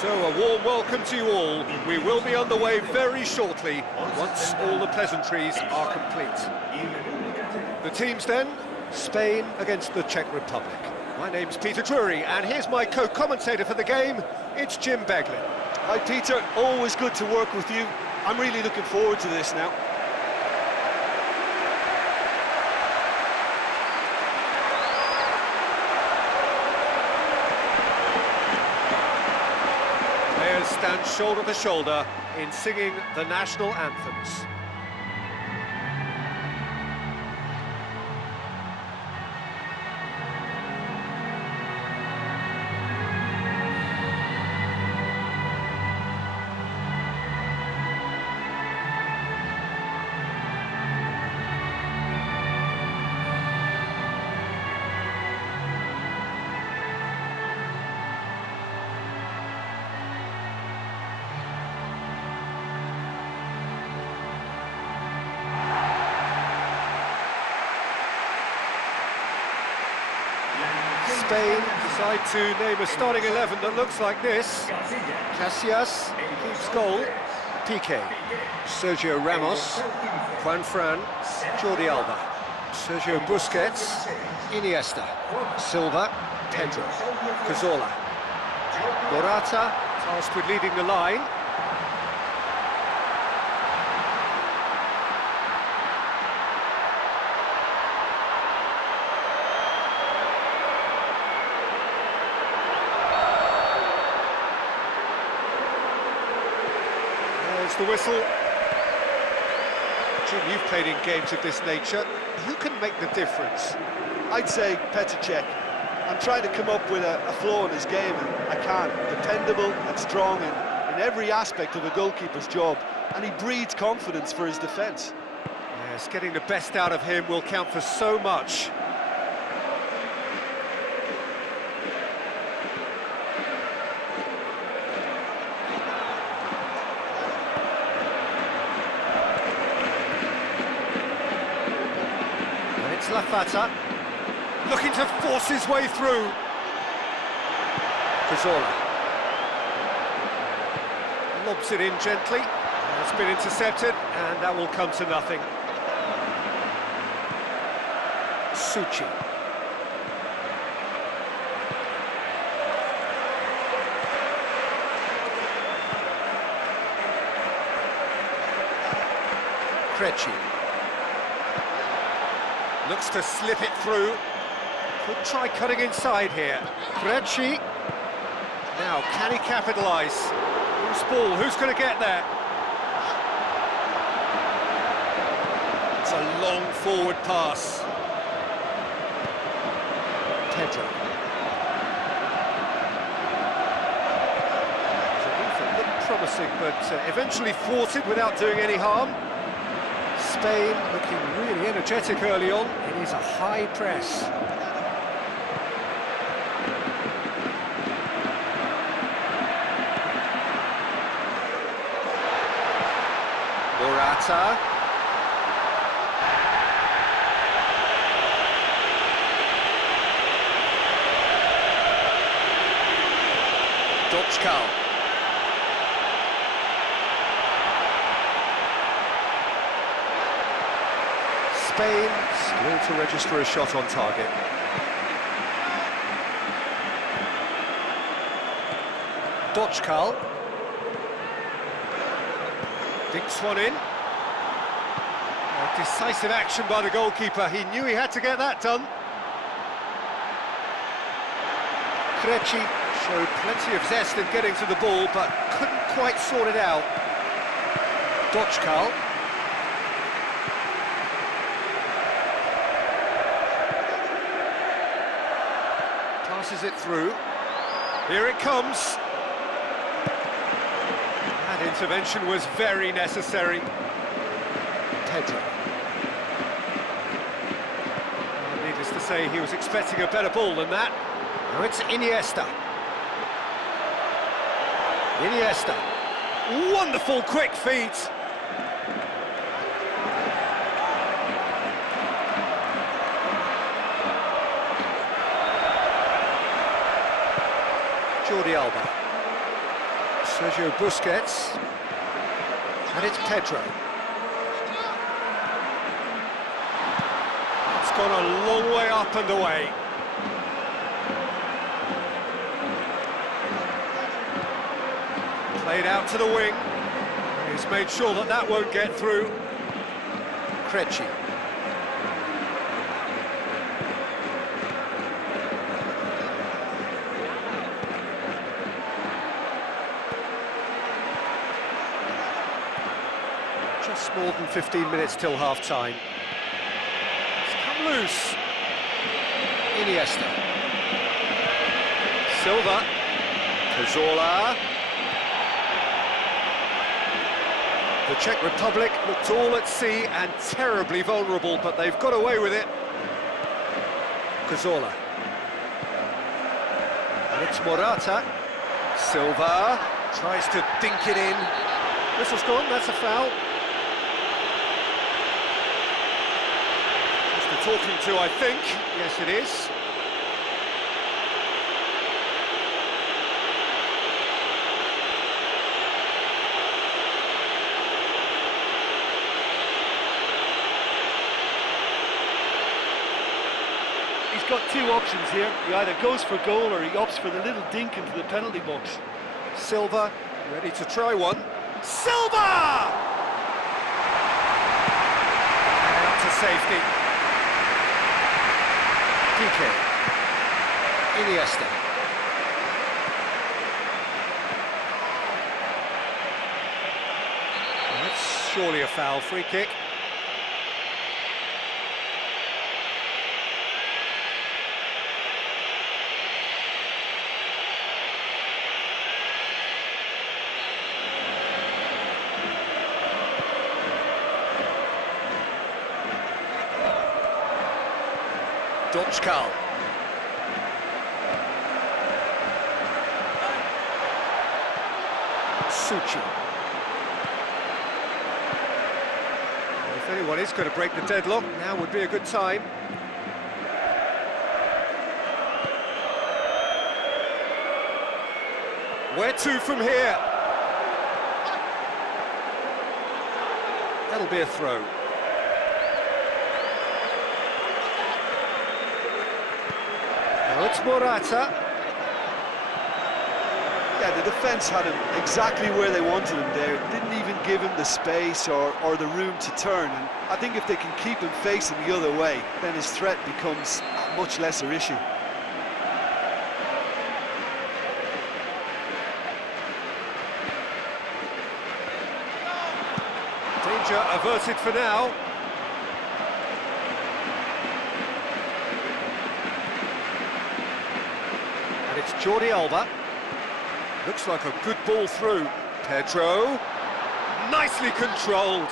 So a warm welcome to you all. We will be on the way very shortly, once all the pleasantries are complete. The teams then, Spain against the Czech Republic. My name's Peter Drury, and here's my co-commentator for the game, it's Jim Beglin. Hi Peter, always good to work with you. I'm really looking forward to this now. Players stand shoulder to shoulder in singing the national anthems. Spain decide to name a starting 11 that looks like this. Casillas keeps goal. Piqué, Sergio Ramos, Juan Fran, Jordi Alba, Sergio Busquets, Iniesta, Silva, Pedro, Cazorla, Morata tasked with leading the line. There's the whistle. Jim, you've played in games of this nature. Who can make the difference? I'd say Petr Cech. I'm trying to come up with a flaw in his game, and I can't. Dependable and strong in every aspect of a goalkeeper's job, and he breeds confidence for his defence. Yes, getting the best out of him will count for so much. Lafata, looking to force his way through. Cazorla lobs it in gently. It's been intercepted, and that will come to nothing. Suchi. Krejci. Looks to slip it through. Could try cutting inside here. Krejci. Now, can he capitalise? Who's ball? Who's going to get there? It's a long forward pass. Pedro. It looked promising, but eventually thwarted without doing any harm. Spain looking really energetic early on. It is a high press. Morata. Dochkal. Spain still to register a shot on target. Dochkal. Dinks one in. A decisive action by the goalkeeper. He knew he had to get that done. Krejci showed plenty of zest in getting to the ball, but couldn't quite sort it out. Dochkal. Passes it through. Here it comes. That intervention was very necessary. Pedro. Needless to say, he was expecting a better ball than that. Now it's Iniesta. Iniesta. Wonderful quick feet. Jordi Alba. Sergio Busquets. And it's Pedro. It's gone a long way up and away. Played out to the wing. He's made sure that that won't get through. Krejci. Just more than 15 minutes till half-time. It's come loose. Iniesta. Silva. Cazorla. The Czech Republic looked all at sea and terribly vulnerable, but they've got away with it. Cazorla. And it's Morata. Silva tries to dink it in. Whistle's gone, that's a foul. Just the talking to, I think. Yes, it is. He's got two options here. He either goes for goal or he opts for the little dink into the penalty box. Silva, ready to try one. Silva! And out to safety. PK. Iniesta. Well, that's surely a foul, free kick. Dochkal. Suchi. Well, if anyone is going to break the deadlock, now would be a good time. Where to from here? That'll be a throw. Now it's Morata. Yeah, the defence had him exactly where they wanted him there. Didn't even give him the space or the room to turn. And I think if they can keep him facing the other way, then his threat becomes a much lesser issue. Danger averted for now. And it's Jordi Alba. Looks like a good ball through. Pedro. Nicely controlled.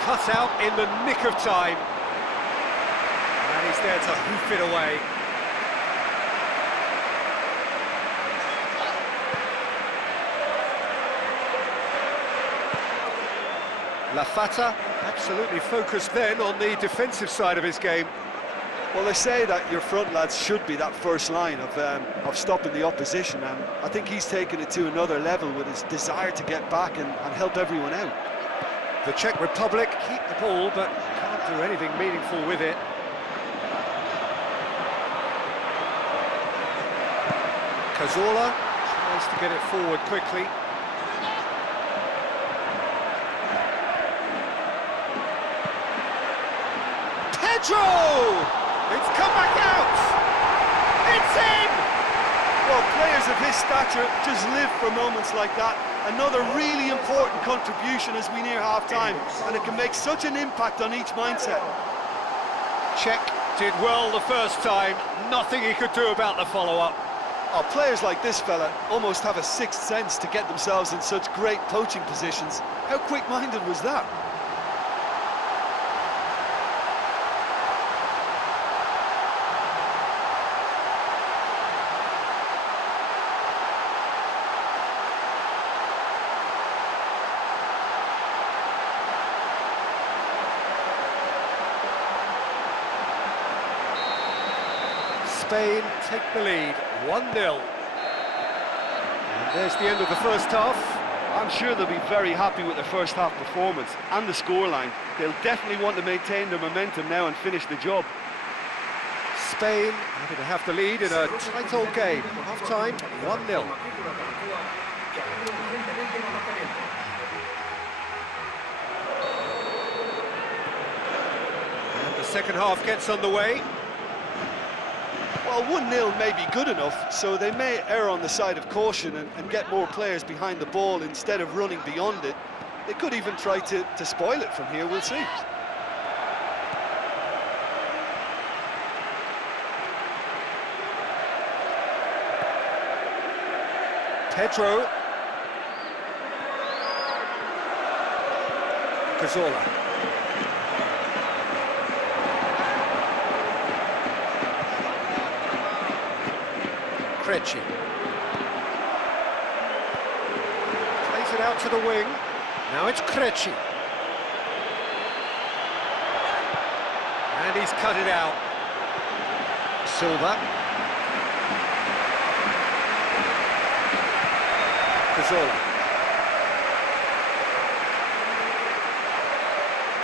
Cut out in the nick of time. And he's there to hoof it away. Lafata absolutely focused then on the defensive side of his game. Well, they say that your front lads should be that first line of stopping the opposition, and I think he's taken it to another level with his desire to get back and help everyone out. The Czech Republic keep the ball, but can't do anything meaningful with it. Cazorla tries to get it forward quickly. Pedro! It's come back out! It's in! Well, players of his stature just live for moments like that. Another really important contribution as we near half-time, and it can make such an impact on each mindset. Czech did well the first time, nothing he could do about the follow-up. Oh, players like this fella almost have a sixth sense to get themselves in such great poaching positions. How quick-minded was that? Spain take the lead, 1-0. And There's the end of the first half. I'm sure they'll be very happy with their first half performance and the scoreline. They'll definitely want to maintain their momentum now and finish the job. Spain happy to have the lead in a tight old game. Half-time, 1-0. And the second half gets underway. Well, 1-0 may be good enough, so they may err on the side of caution and get more players behind the ball instead of running beyond it. They could even try to spoil it from here, we'll see. Pedro. Cazorla. Krejci. Plays it out to the wing. Now it's Krejci. And he's cut it out. Silva. Cazorla.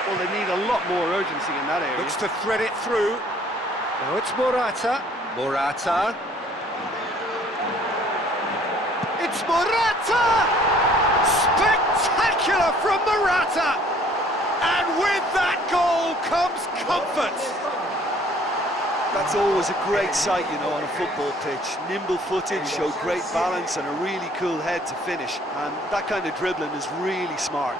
Well, they need a lot more urgency in that area. Looks to thread it through. Now it's Morata. Morata. It's Morata! Spectacular from Morata! And with that goal comes comfort. That's always a great sight, you know, on a football pitch. Nimble footage, showed great balance and a really cool head to finish. And that kind of dribbling is really smart.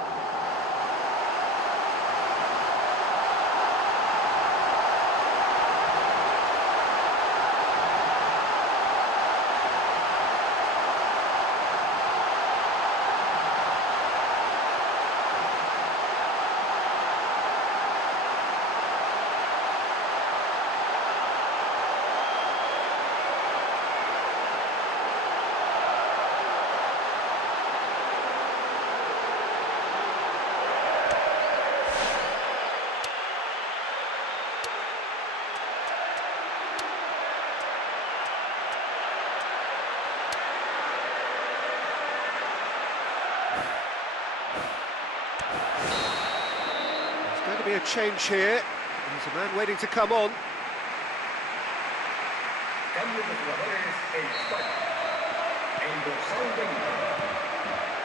Going to be a change here. There's a man waiting to come on. Cambio de jugadores en España. El dorsal 20,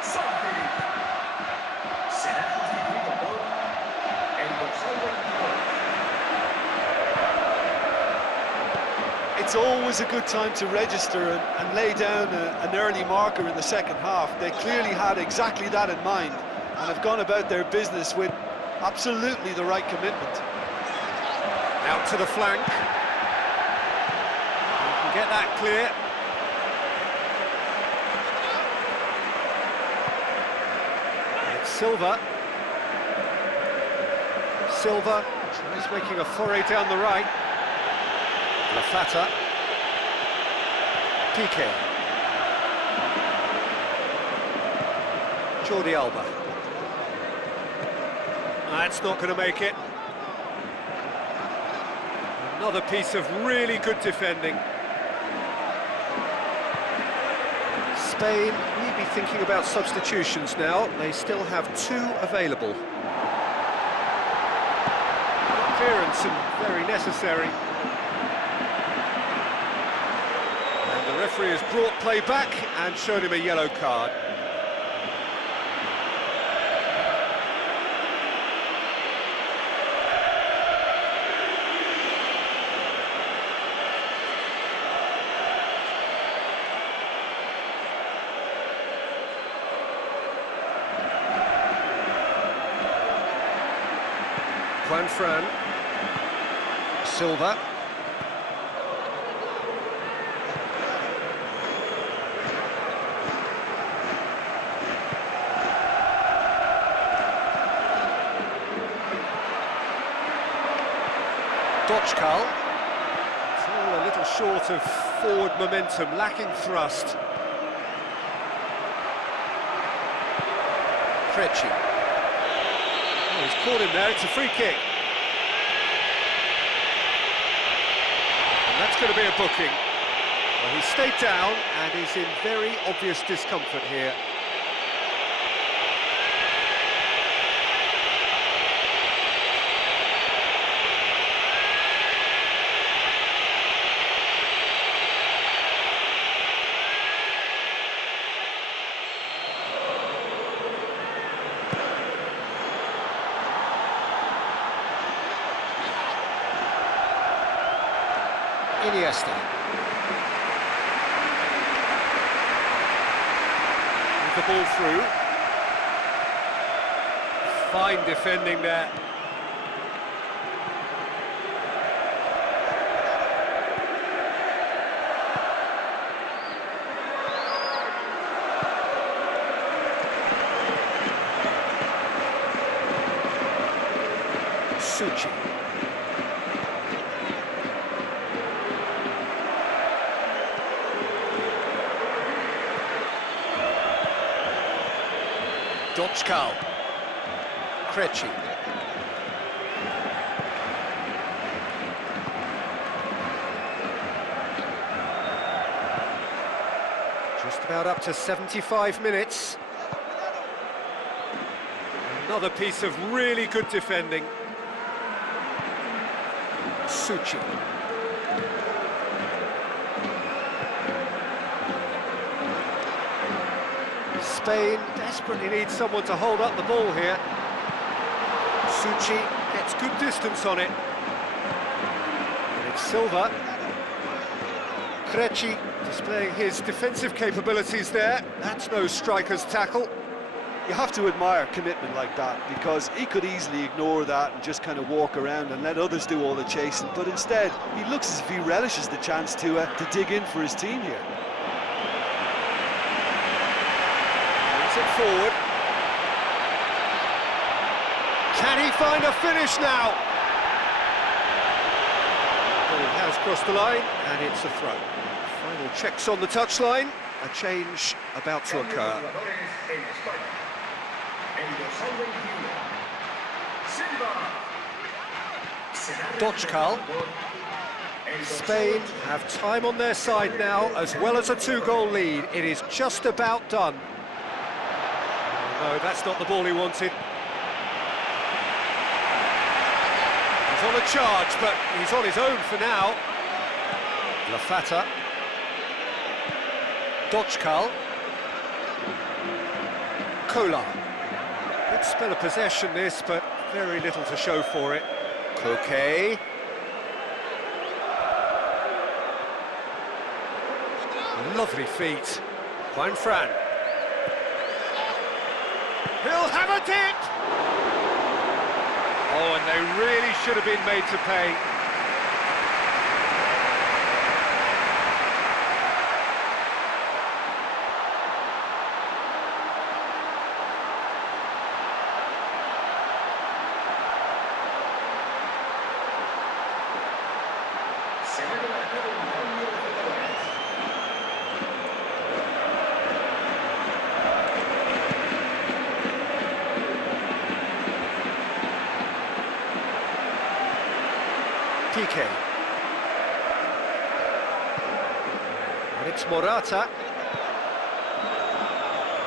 Santi. Será sustituido por el dorsal 22. It's always a good time to register and lay down an early marker in the second half. They clearly had exactly that in mind and have gone about their business with absolutely the right commitment. Out to the flank. You can get that clear. It's Silva. Silva tries making a foray down the right. Lafata. Piqué. Jordi Alba. That's not going to make it. Another piece of really good defending. Spain may be thinking about substitutions now. They still have 2 available. Clearance and very necessary. And the referee has brought play back and shown him a yellow card. Fran. Silva. Dochkal. It's all a little short of forward momentum, lacking thrust. Krejci. Oh, he's caught him there, it's a free kick. And that's going to be a booking. Well, he stayed down and is in very obvious discomfort here. Iniesta. With the ball through. Fine defending there. Suchi. Doczkal. Krejci. Just about up to 75 minutes. Another piece of really good defending. Suchi. Spain desperately needs someone to hold up the ball here. Suchi gets good distance on it. And it's Silva. Krejci displaying his defensive capabilities there. That's no striker's tackle. You have to admire commitment like that, because he could easily ignore that and just kind of walk around and let others do all the chasing, but instead he looks as if he relishes the chance to dig in for his team here. It forward. Can he find a finish now? Ball has crossed the line and it's a throw. Final checks on the touchline. A change about to occur. Doczkal. Spain have time on their side now, as well as a two-goal lead. It is just about done. No, that's not the ball he wanted. He's on a charge, but he's on his own for now. Lafata. Doczkal. Kolar. Good spell of possession this, but very little to show for it. Koke. Lovely feet. Juan Fran. He'll have a dip! Oh, and they really should have been made to pay. PK. And it's Morata.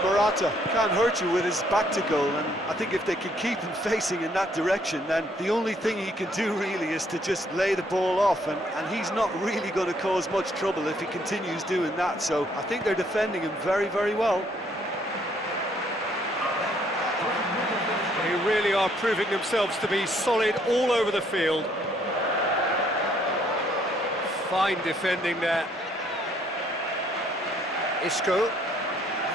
Morata can't hurt you with his back to goal, and I think if they can keep him facing in that direction, then the only thing he can do really is to just lay the ball off, and he's not really going to cause much trouble if he continues doing that. So I think they're defending him very, very well. They really are proving themselves to be solid all over the field. Fine defending there. Isco.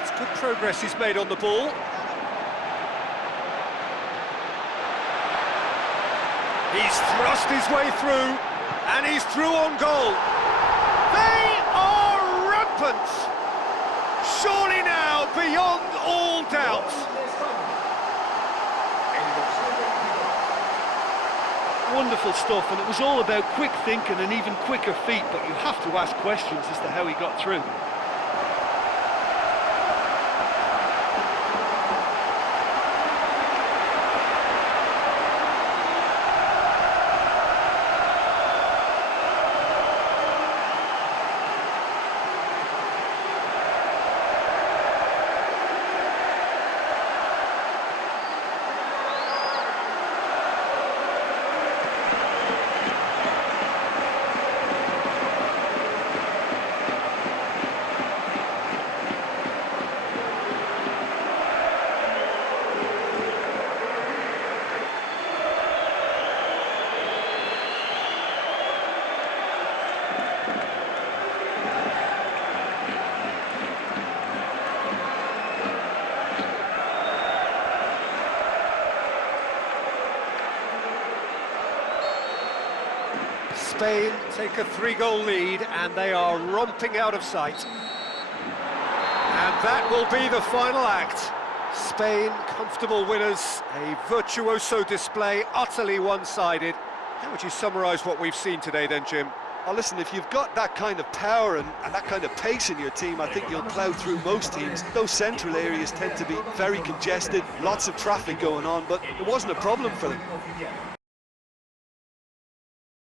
It's good progress he's made on the ball. He's thrust his way through, and he's through on goal. They are rampant! Surely now, beyond all doubt. Wonderful stuff, and it was all about quick thinking and even quicker feet, but you have to ask questions as to how he got through. Spain take a 3-goal lead and they are romping out of sight. And that will be the final act. Spain, comfortable winners, a virtuoso display, utterly one-sided. How would you summarise what we've seen today then, Jim? Oh, listen, if you've got that kind of power and that kind of pace in your team, I think you'll plough through most teams. Those central areas tend to be very congested, lots of traffic going on, but it wasn't a problem for them.